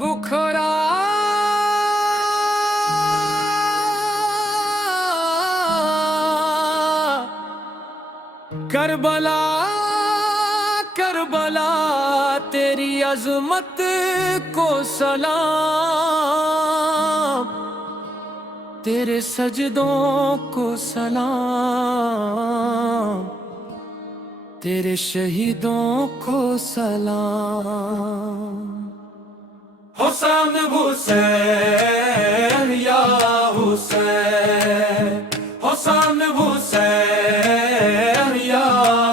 بکھرا کربلا کربلا تیری عظمت کو سلام، تیرے سجدوں کو سلام، تیرے شہیدوں کو سلام۔ حسین حسین یا حسین، حسین حسین یا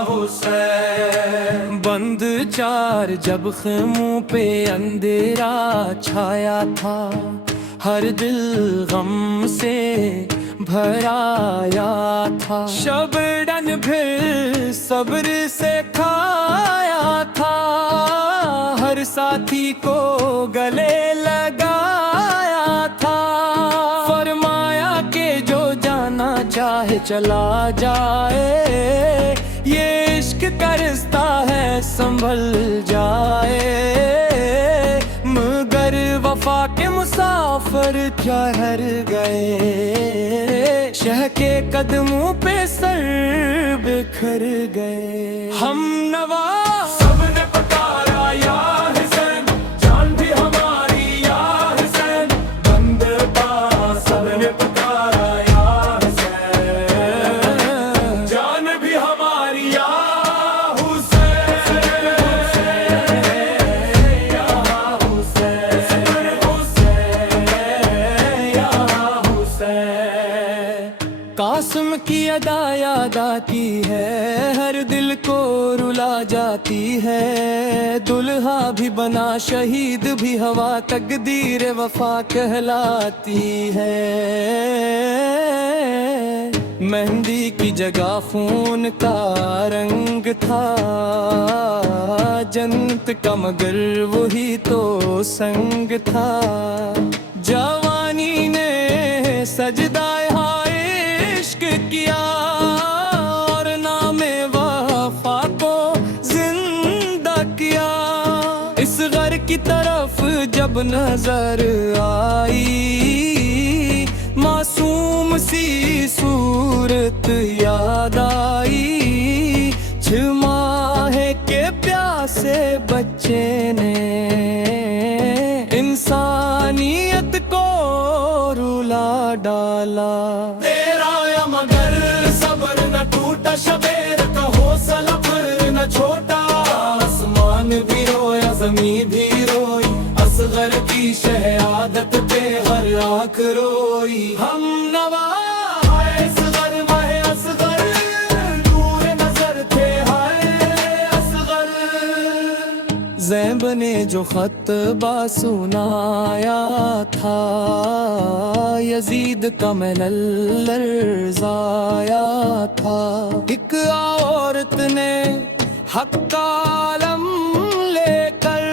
حسین۔ بند چار جب خیموں پہ اندھیرا چھایا تھا، ہر دل غم سے بھرایا تھا، شبنم پھر صبر سے کھایا تھا، ہر ساتھی کو گلے لگایا تھا، فرمایا کہ جو جانا چاہے چلا جائے، یہ عشق کا رستہ ہے سنبھل جائے، مگر وفا کے مسافر ٹھہر گئے، شہ کے قدموں پہ سر بکھر گئے۔ ہم نوا سب نے پکارا یا حسین، جان بھی ہماری یا حسین، بند پا سب نے پکارا یا حسین، جان بھی ہماری یا قاسم کی ادا یاد آتی ہے، ہر دل کو رلا جاتی ہے، دلہا بھی بنا شہید بھی ہوا، تقدیر وفا کہلاتی ہے، مہندی کی جگہ خون کا رنگ تھا، جنت کا مگر وہی تو سنگ تھا، جوانی نے سجدہ کیا اور نام وفا کو زندہ کیا، اس غر کی طرف جب نظر آئی، معصوم سی صورت یاد آئی، 6 ماہ کے پیاسے بچے نے انسانیت کو رلا ڈالا، مگر صبر نہ ٹوٹا، شبیر کا حوصلہ پھر نہ چھوٹا، آسمان بھی رویا زمین بھی روئی، اصغر کی شہادت پہ ہر آنکھ روئی، ہم نوا اصغر ماہ اصغر، نور نظر تھے ہائے اصغر، زیب نے جو خطبہ سنایا تھا، یزید کا ملل لرزایا تھا، ایک عورت نے حق کا علم لے کر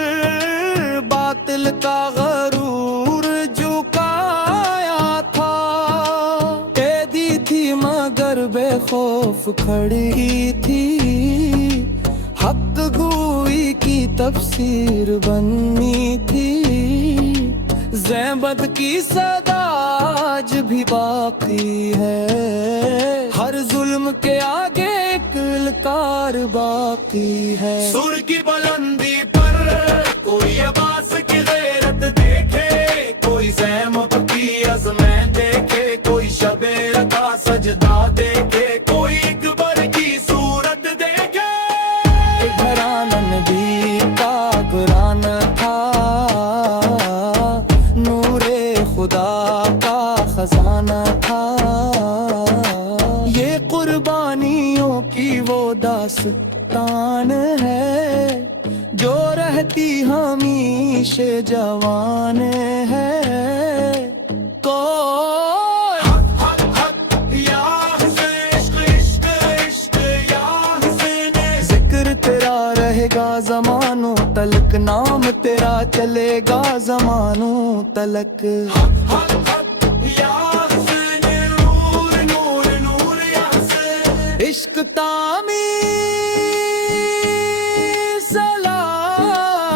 باطل کا غرور جھکایا تھا، قیدی تھی مگر بے خوف کھڑی تھی، حق گوئی کی تفسیر بنی تھی، زیبد کی صدا آج بھی باقی ہے، ہر ظلم کے آگے ایک للکار باقی ہے، سر کی بلندی پر کوئی عباس کی غیرت دیکھے، کوئی زینب کی عظمیں دیکھے، کوئی شبیر کا سجدہ دیکھے، کوئی اکبر کی صورت دیکھے، گھرانہ نبی کا گھرانہ تھا، خدا کا خزانہ تھا، یہ قربانیوں کی وہ داستان ہے، جو رہتی ہمیشہ جوان ہے، ذکر تیرا رہے گا زمانوں تلک، نام تیرا چلے گا زمانوں تلک، عشق تعمیر سلام